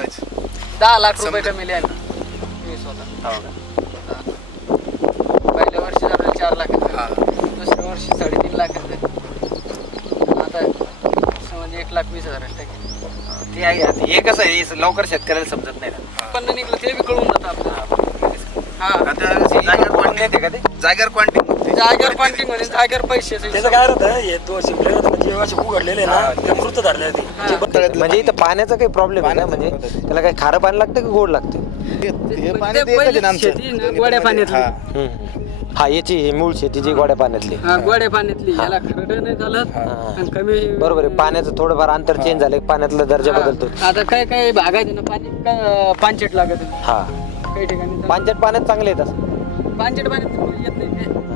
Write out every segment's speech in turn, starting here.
दहा लाख रुपया चार लाख दुसऱ्या वर्षी साडेतीन लाख असतात एक लाख वीस हजार ते आहे हे कसं लवकर शेतकऱ्याला समजत नाही ना पण ते कळून जात आपलं जागा जागेवर क्वांटिटी टायगर पंटिंग म्हणजे टायगर पैसे काय होत हे दोन उघडलेले ना म्हणजे इथं पाण्याचा काही प्रॉब्लेम आहे ना म्हणजे त्याला काही खारं पाणी लागतं की गोड लागतं गोड्या पाण्यात हा याची हे मूळ शेती जी गोड्या पाण्यातली गोड्या पाण्यातली याला खरडं नाही झालं कमी बरोबर आहे पाण्याचं थोडंफार अंतर चेंज झालं पाण्यातला दर्जा बदलतो आता काय काय भागायचं ना पाणी पानचेट लागत हा काही ठिकाणी पानचेट पाण्यात चांगले येतात पानचेट पाण्यात येत नाही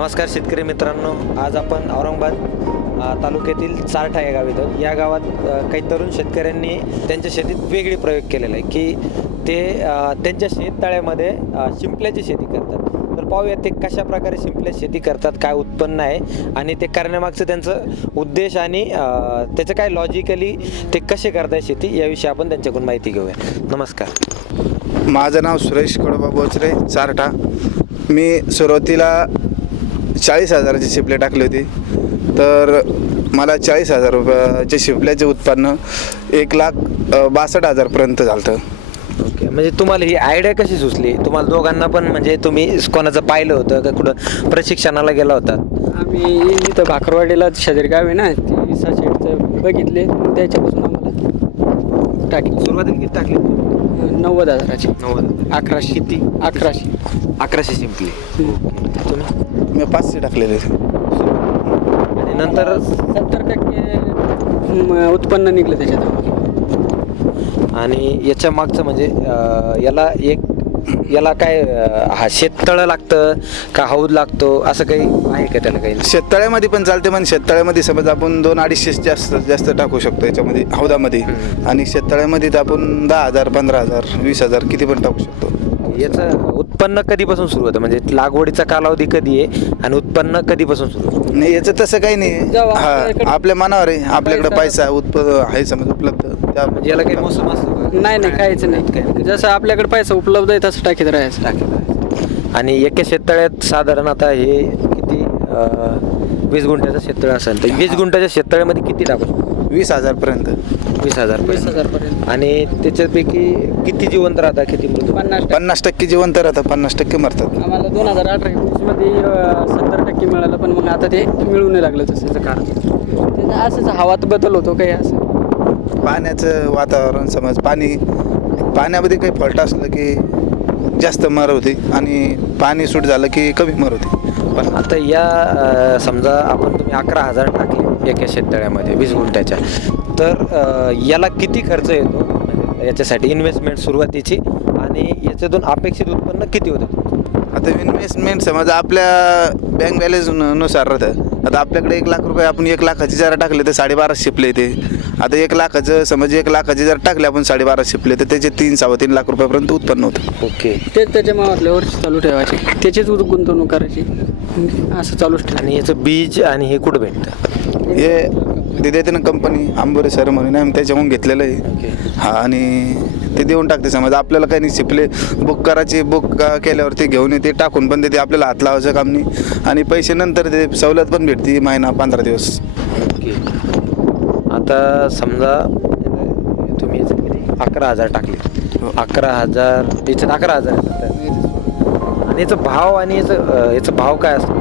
नमस्कार शेतकरी मित्रांनो आज आपण औरंगाबाद तालुक्यातील चारठा गा या गावी इथं या गावात काही तरुण शेतकऱ्यांनी त्यांच्या शेतीत वेगळी प्रयोग केलेला आहे की ते त्यांच्या शेततळ्यामध्ये शिंपल्याची शेती करतात तर पाहूया ते कशा प्रकारे शिंपल्या शेती करतात काय उत्पन्न आहे आणि ते करण्यामागचं त्यांचं उद्देश आणि त्याचं काय लॉजिकली ते कसे शे करतात शेती याविषयी आपण त्यांच्याकडून माहिती घेऊया नमस्कार माझं नाव सुरेश कडोबा बोचरे चारठा मी सुरुवातीला चाळीस हजाराचे शिपले टाकले होते तर मला चाळीस हजार रुपयाचे शिपल्याचे उत्पन्न एक लाख बासष्ट हजारपर्यंत झालं ओके okay, म्हणजे तुम्हाला ही आयडिया कशी सुचली तुम्हाला दोघांना पण म्हणजे तुम्ही कोणाचं पाहिलं होतं का कुठं प्रशिक्षणाला गेला होता आम्ही इथं ना ती नाडचे बघितले त्याच्यापासून आम्हाला टाक सुरुवातीला किती टाकले नव्वद हजाराची नव्वद अकराशे ती अकराशे अकराशे शिंपली तुम्ही मी पाचशे टाकलेले आणि नंतर सत्तर टक्के उत्पन्न निघलं त्याच्यात आणि याच्या मागचं म्हणजे याला एक याला काय हा शेततळं लागतं का हौद लागतो असं काही आहे का त्याला काही शेततळ्यामध्ये पण चालते पण शेततळ्यामध्ये समज आपण दोन अडीचशे जास्त जास्त टाकू शकतो याच्यामध्ये हौदामध्ये आणि शेततळ्यामध्ये तर आपण दहा हजार पंधरा हजार वीस हजार किती पण टाकू शकतो याचं उत्पन्न कधीपासून सुरू होतं म्हणजे लागवडीचा कालावधी कधी आहे आणि उत्पन्न कधीपासून सुरू होतं नाही याचं तसं काही नाही मनावर आहे आपल्या आपल्याकडे पैसा उत्पन्न आहे समज उपलब्ध याला काही नाही नाही काहीच नाही जसं आपल्याकडे पैसा उपलब्ध आहे तसं टाकीदार टाकीत आणि एका शेततळ्यात साधारण आता हे किती वीस गुंठ्याचं शेततळा असेल तर वीस गुंठ्याच्या शेततळ्यामध्ये किती टाकतो वीस हजारपर्यंत वीस हजार वीस हजारपर्यंत आणि त्याच्यापैकी किती जिवंत किती पन्नास पन्नास टक्के जिवंत राहता पन्नास टक्के मरतात आम्हाला दोन हजार अठरामध्ये सत्तर टक्के मिळालं पण मग आता ते मिळू नाही लागलं तसं कारण कारण असंच हवात बदल होतो काही असं पाण्याचं वातावरण समज पाणी पाण्यामध्ये काही फॉल्ट असलं की जास्त मर होते आणि पाणी सूट झालं की कमी मर होते पण आता या समजा आपण तुम्ही अकरा हजार टाकले एका शेततळ्यामध्ये वीज गुंठ्याच्या तर याला किती खर्च येतो याच्यासाठी इन्व्हेस्टमेंट सुरुवातीची आणि याच्यातून अपेक्षित उत्पन्न किती होतं आता इन्व्हेस्टमेंट समज आपल्या बँक बॅलेन्सनुसार आता आपल्याकडे आप एक लाख रुपये आपण एक लाखाचे जरा टाकले तर साडेबारा शिपले ते आता एक लाखाचं समज एक लाखाचे जरा टाकले आपण साडेबारा शिपले तर त्याचे तीन सव्वा तीन लाख रुपयापर्यंत उत्पन्न होतं ओके ते त्याच्या आपल्या वर्षी चालू ठेवायची त्याचीच गुंतवणूक करायची असं चालूच ठेवा आणि याचं बीज आणि हे कुठं भेटतं हे दिदेत ना कंपनी आंबोरे सर म्हणून आम्ही त्याच्यामधून घेतलेलं आहे हा आणि ते देऊन टाकते समजा आपल्याला काही नाही शिपले बुक करायची बुक केल्यावरती घेऊन येते टाकून पण देते दे आपल्याला हात काम लावायचं नाही आणि पैसे नंतर ते सवलत पण भेटते महिना पंधरा दिवस okay. आता समजा तुम्ही अकरा हजार टाकले अकरा हजार याच्यात अकरा हजार आणि याचा भाव आणि याचं याचा भाव काय असतो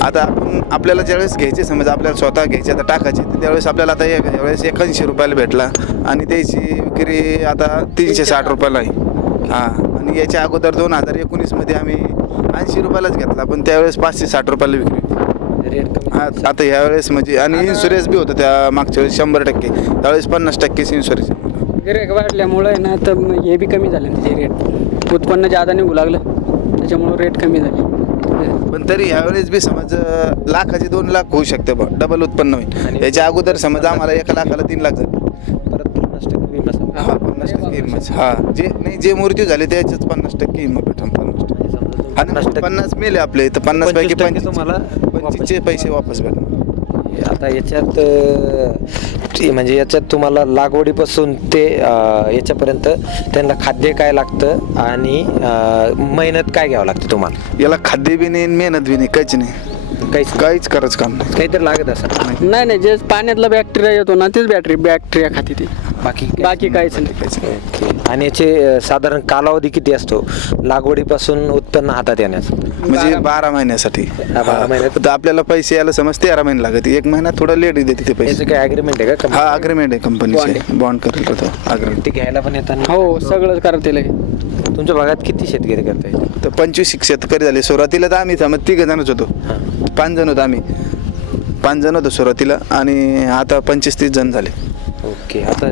आता आपण आपल्याला ज्यावेळेस घ्यायचे समज आपल्याला स्वतः घ्यायचे आता टाकायची तर त्यावेळेस आपल्याला आता एक एकाऐंशी रुपयाला भेटला आणि त्याची विक्री आता तीनशे साठ रुपयाला आहे हां आणि याच्या अगोदर दोन हजार एकोणीसमध्ये आम्ही ऐंशी रुपयालाच घेतला पण त्यावेळेस पाचशे साठ रुपयाला विक्री रेट आता यावेळेस म्हणजे आणि इन्शुरन्स बी होतं त्या मागच्या वेळेस शंभर टक्के त्यावेळेस पन्नास टक्केच इन्शुरन्स रेट वाढल्यामुळे ना तर हे बी कमी झालं त्याचे रेट उत्पन्न ज्या निघू नेऊ लागलं त्याच्यामुळं रेट कमी झाली पण तरी ह्यावेळेस बी समज लाखाचे दोन लाख होऊ शकते पण डबल उत्पन्न होईल याच्या अगोदर समज आम्हाला एका लाखाला तीन लाख झाले परत पन्नास टक्के हा पन्नास टक्के इम्मच हा जे नाही जे मोर्जी झाले त्याच्याच पन्नास टक्के इम्म पेठा पन्नास टक्के पन्नास मेले आपले तर पन्नास पैकी तुम्हाला पैसे वापस मिळाले आता याच्यात म्हणजे याच्यात तुम्हाला लागवडीपासून ते याच्यापर्यंत त्यांना खाद्य काय लागतं आणि मेहनत काय घ्यावं लागतं तुम्हाला याला खाद्य बी नाही मेहनत बी नाही काहीच नाही काहीच काहीच करत काम नाही काहीतरी लागत असत नाही नाही जे पाण्यातला बॅक्टेरिया येतो ना तेच बॅटरी बॅक्टेरिया खाती भैक ती बाकी काई बाकी काय नाही आणि याचे साधारण कालावधी किती असतो हो। लागवडीपासून उत्पन्न हातात येण्यास म्हणजे बारा महिन्यासाठी आपल्याला पैसे यायला समज तेरा महिने लागत एक महिना थोडा लेट देते ते पैसे काय अग्रीमेंट आहे का हा अग्रीमेंट आहे कंपनीचे बॉन्ड ठीक ते घ्यायला पण येतात हो सगळं करते तुमच्या भागात किती शेतकरी करते तर पंचवीस एक शेतकरी झाले सुरुवातीला तर आम्ही तिघ जणच होतो पाच जण होतो आम्ही पाच जण होतो सुरुवातीला आणि आता पंचवीस तीस जण झाले ओके okay. आता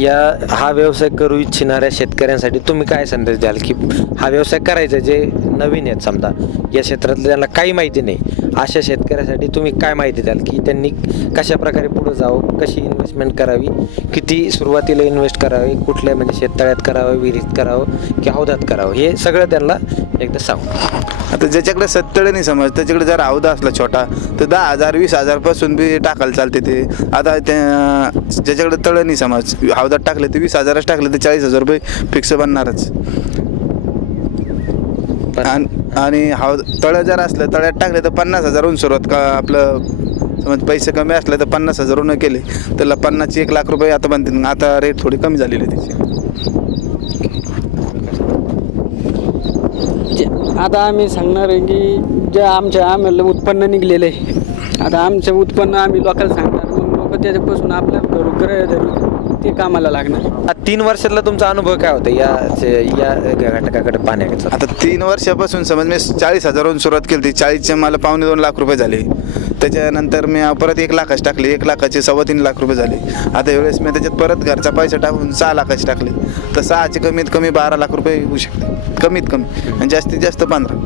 या हा व्यवसाय करू इच्छिणाऱ्या शेतकऱ्यांसाठी तुम्ही काय संदेश द्याल की हा व्यवसाय करायचा जे नवीन आहेत समजा या क्षेत्रातलं त्यांना काही माहिती नाही अशा शेतकऱ्यासाठी तुम्ही काय माहिती द्याल की त्यांनी कशा प्रकारे पुढे जावं कशी इन्व्हेस्टमेंट करावी किती सुरुवातीला इन्व्हेस्ट करावी कुठल्या म्हणजे शेततळ्यात करा करावं विहिरीत करावं की अवद्यात करावं हे सगळं त्यांना एकदा सांग आता ज्याच्याकडे सतळ नाही समज त्याच्याकडे जर अवधा असला छोटा तर दहा हजार वीस हजारपासून बी टाकायला चालते ते आता ते ज्याच्याकडे नाही समज अवदात टाकले तर वीस हजारच टाकले तर चाळीस हजार रुपये फिक्स बनणारच आणि हा तळं जर असलं तळ्यात टाकले तर पन्नास हजार सुरुवात का आपलं पैसे कमी असले तर पन्नास हजार केले तर पन्नास एक लाख रुपये आता बनतील आता रेट थोडी कमी झालेली आहे त्याची आता आम्ही सांगणार आहे की जे आमच्या आम्ही उत्पन्न निघलेलं आहे आता आमचे उत्पन्न आम्ही लोकांना सांगणार आपल्या घर ग्रामीण ते कामाला लागणार तीन वर्षातला तुमचा अनुभव काय होता या या घटकाकडे पाहण्याकडे आता तीन वर्षापासून समज मी चाळीस हजारहून सुरुवात केली चाळीसचे मला पावणे दोन लाख रुपये झाले त्याच्यानंतर मी परत एक लाखच टाकले एक लाखाचे सव्वा तीन लाख रुपये झाले आता एवढेच मी त्याच्यात परत घरचा पैसा टाकून सहा लाखाचे टाकले तर सहाचे कमीत कमी बारा लाख रुपये होऊ शकते कमीत कमी आणि जास्तीत जास्त पंधरा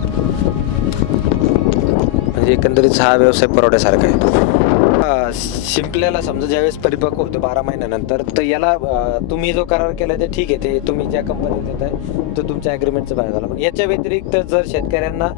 म्हणजे एकंदरीत सहा व्यवसाय परवड्यासारखा आहे शिंपल्याला समजा ज्यावेळेस परिपक्व होतो बारा महिन्यानंतर तर याला तुम्ही जो करार केला ते ठीक आहे ते तुम्ही ज्या कंपनीत येत आहे तो तुमच्या झाला याच्या व्यतिरिक्त तर जर शेतकऱ्यांना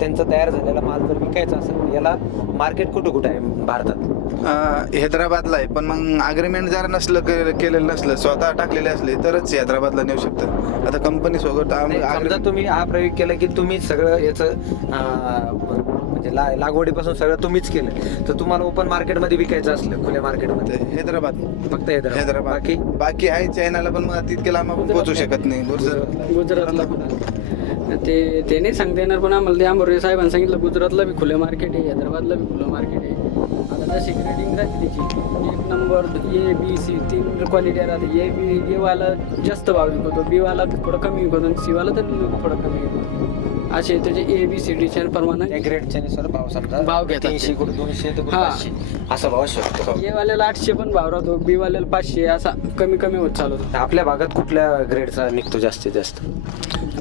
त्यांचा तयार झालेला माल जर विकायचा असेल याला मार्केट कुठं कुठं आहे भारतात हैदराबादला आहे पण मग अग्रीमेंट जर नसलं केलेलं नसलं स्वतः टाकलेले असले तरच हैदराबादला नेऊ शकतात आता कंपनी सोबत तुम्ही हा प्रयोग केला की तुम्ही सगळं याच म्हणजे लागवडी सगळं तुम्हीच केलं तर तुम्हाला ओपन मार्केट मध्ये विकायचं असलं खुल्या मार्केटमध्ये हैदराबाद फक्त हैदराबाद बाकी बाकी आहे चायनाला पण तितके लांब आपण पोहोचू शकत नाही गुजरातला ते ते नाही सांगता येणार पण आम्हाला ते अंबरे साहेबांनी सांगितलं गुजरातला बी खुलं मार्केट आहे हैदराबादला बी खुलं मार्केट आहे आता काय सिक्युरिटी राहते त्याची एक नंबर बुदर� ए बी सी तीन क्वालिटी राहते ए बी ए वाला जास्त भाव विकतो बी वाला थोडं कमी विकतो सी वाला तर थोडं कमी विकतो ए बी सी डी भाव भाव असा असे त्याचे आठशे पण भाव बी वाल्याला पाचशे असा कमी कमी होत चालवत आपल्या भागात कुठल्या ग्रेडचा निघतो जास्तीत जास्त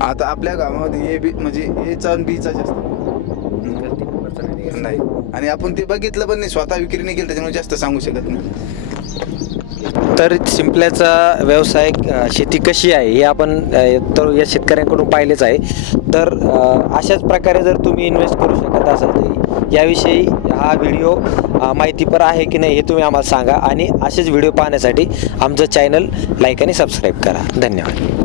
आता आपल्या गावामध्ये ए बी म्हणजे ए चा बी चा जास्त नाही आणि आपण ते बघितलं पण नाही स्वतः विक्री निघेल त्याच्यामुळे जास्त सांगू शकत नाही तर शिंपल्याचा व्यवसाय शेती कशी आहे हे आपण तर या शेतकऱ्यांकडून पाहिलेच आहे तर अशाच प्रकारे जर तुम्ही इन्व्हेस्ट करू शकत असाल तर याविषयी हा व्हिडिओ माहितीपर आहे की नाही हे तुम्ही आम्हाला सांगा आणि असेच व्हिडिओ पाहण्यासाठी आमचं चॅनल लाईक आणि सबस्क्राईब करा धन्यवाद